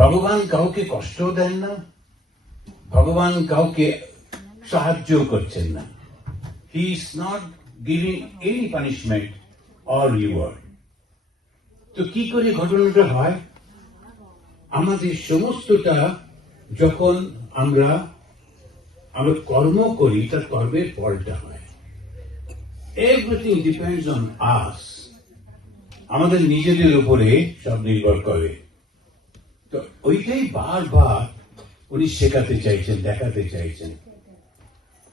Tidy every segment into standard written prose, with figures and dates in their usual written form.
ভগবান কাউকে কষ্ট দেন না, ভগবান কাউকে সাহায্য করছেন না। He is not giving any punishment or reward. তো কি করে ঘটনাটা হয়? আমাদের সমস্তটা যখন আমরা কর্ম করি, তার কর্মের ফলটা হয়। এভরিথিং ডিপেন্ডস অন আস। আমাদের নিজেদের উপরে সব নির্ভর করে। তো ওইটাই বারবার উনি শেখাতে চাইছেন, দেখাতে চাইছেন।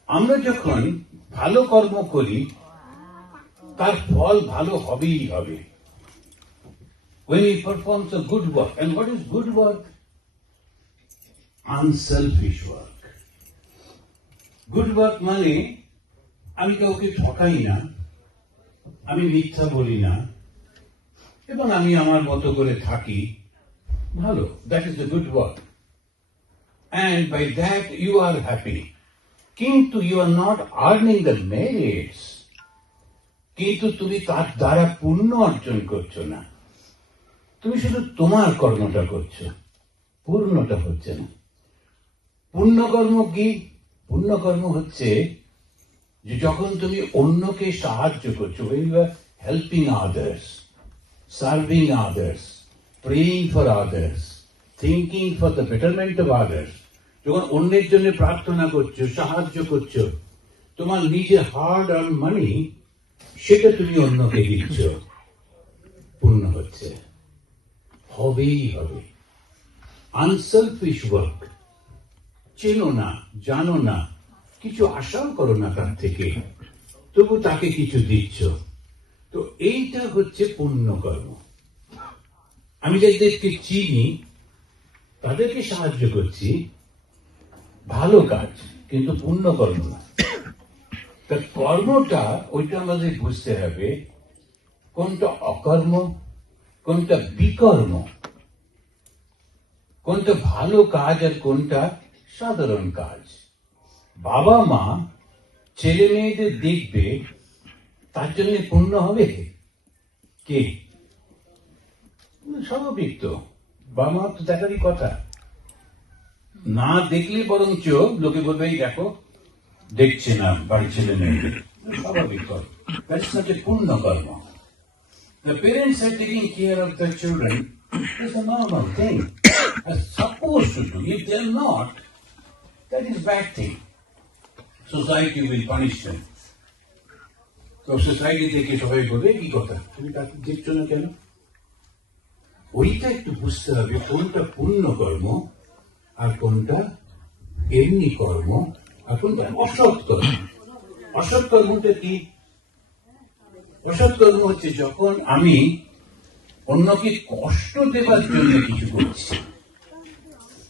আমরা যখন ভালো কর্ম করি, তার ফল ভালো হবেই হবে। When we perform the good work, and what is good work? Unselfish work. Good work মানে আমি কাউকে ঠকাই না, আমি মিথ্যা বলি না, এবং আমি আমার মতো করে থাকি, ভালো। That is the good work. And by that you are happy. কিন্তু you are not earning the merits. কিন্তু তুমি তার দ্বারা পুণ্য অর্জন করছো না। তুমি শুধু তোমার কর্মটা করছো, পূর্ণটা হচ্ছে না। পুণ্যকর্ম কি? পুণ্যকর্ম হচ্ছে যে যখন তুমি অন্যকে সাহায্য করছো, when you are helping others, serving others, praying for others, thinking for the betterment of others, যখন অন্যের জন্য প্রার্থনা করছো, সাহায্য করছো, তোমার নিজের হার্ড আর্ন মানি সেটা তুমি অন্যকে দিচ্ছ, পুণ্য হচ্ছে, হবেই হবে। আনসেলফিশ ওয়ার্ক, চেনো না, জানো না, কিছু আশাও করো না তার থেকে, তবু তাকে কিছু দিচ্ছ, তো এইটা হচ্ছে পুণ্যকর্ম। আমি যাদেরকে চিনি তাদেরকে সাহায্য করছি, ভালো কাজ, কিন্তু পুণ্যকর্ম না। তা কর্মটা ওইটা আমাদের বুঝতে হবে, কোনটা অকর্ম, কোনটা বিকর্ম, কোনটা ভালো কাজ আর কোনটা সাধারণ কাজ। বাবা মা ছেলে মেয়েদের দেখবে, তার জন্য পুণ্য হবে কে? স্বাভাবিক তো, বাবা মা তো দেখারই কথা। না দেখলে বরঞ্চ লোকে বলবে, দেখো দেখছে না বাড়ির ছেলে মেয়েদের, স্বাভাবিক কথা। That's not a পুণ্য কর্ম। The parents are taking care of their children. It's a normal thing. Are supposed to do. If they're not, that is bad thing. Society will punish them. তো সোসাইটি থেকে সবাই বলবে, কি কথা, তুমি তাকে দেখছো না কেন? ওইটা একটু বুঝতে হবে, কোনটা পুণ্য কর্ম আর কোনটা এমনি কর্ম, আর কোনটা অসৎ কর্ম। অসৎ কর্মটা কি? অসৎ কর্ম হচ্ছে যখন আমি অন্যকে কষ্ট দেবার জন্য কিছু করছি,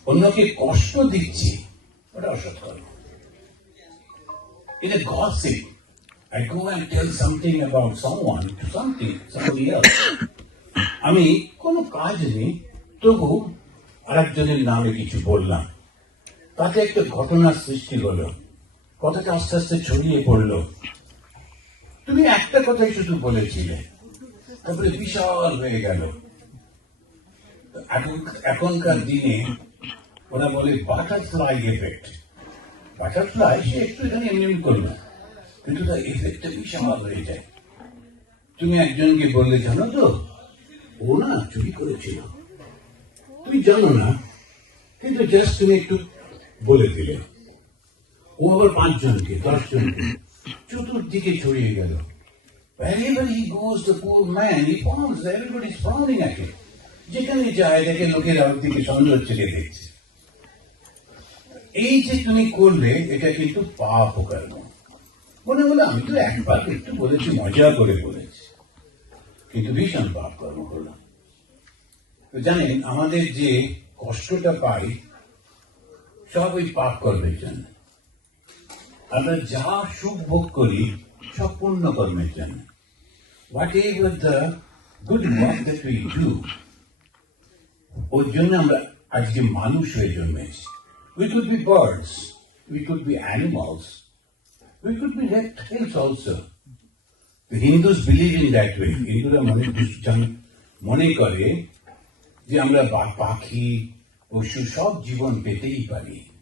অন্যকে কষ্ট দিচ্ছি, ওটা অসৎ কর্ম। In a gossip, I go and tell something about someone to somebody else. আমি কোনো কাজ নেই, তবু আরেকজনের নামে কিছু বললাম, তাতে একটা ঘটনার সৃষ্টি হলো, কথাটা আস্তে আস্তে ছড়িয়ে পড়লো। তুমি একটা কথাই শুধু বলেছিলে, তারপরে বিশাল হয়ে গেল। এখনকার দিনে ওরা বলে বাটারফ্লাই এফেক্ট। বাটারফ্লাই সে একটু এখানে এমনি করবে, কিন্তু তার এফেক্টটা বিশাল হয়ে যায়। তুমি একজনকে বললে, জানো তো ও না চুরি করেছিল, তুমি জানো না, কিন্তু জাস্ট তুমি একটু বলে দিলে, ও আবার 5 জনকে 10 জনকে চতুর্দিকে ছড়িয়ে গেল। Wherever he goes, the poor man, he falls, everybody is frowning at him. যেখানে যায় দেখে লোকের আমার দিকে সন্দেহ ছেড়ে দেখছে। এই যে তুমি করলে, এটা কিন্তু পাপ কর্ম। মনে মনে আমি তো একবার একটু বলেছি, মজা করে বলেছি, কিন্তু ভীষণ পাপ কর্ম হলো। তো জানেন, আমাদের যে কষ্টটা পাই সব ওই পাপ কর্মের জন্য। আমরা যা সুখ ভোগ করি সব পুণ্য কর্মের জন্য। Whatever the good work that we do, ওর জন্য আমরা আজকে মানুষ হয়ে জন্মেছি। We could be birds, we could be animals, we could be reptiles also. The Hindus believe in that way. হিন্দুরা মনে করে যে আমরা পাখি, ও সুসব জীবন পেতেই পারি।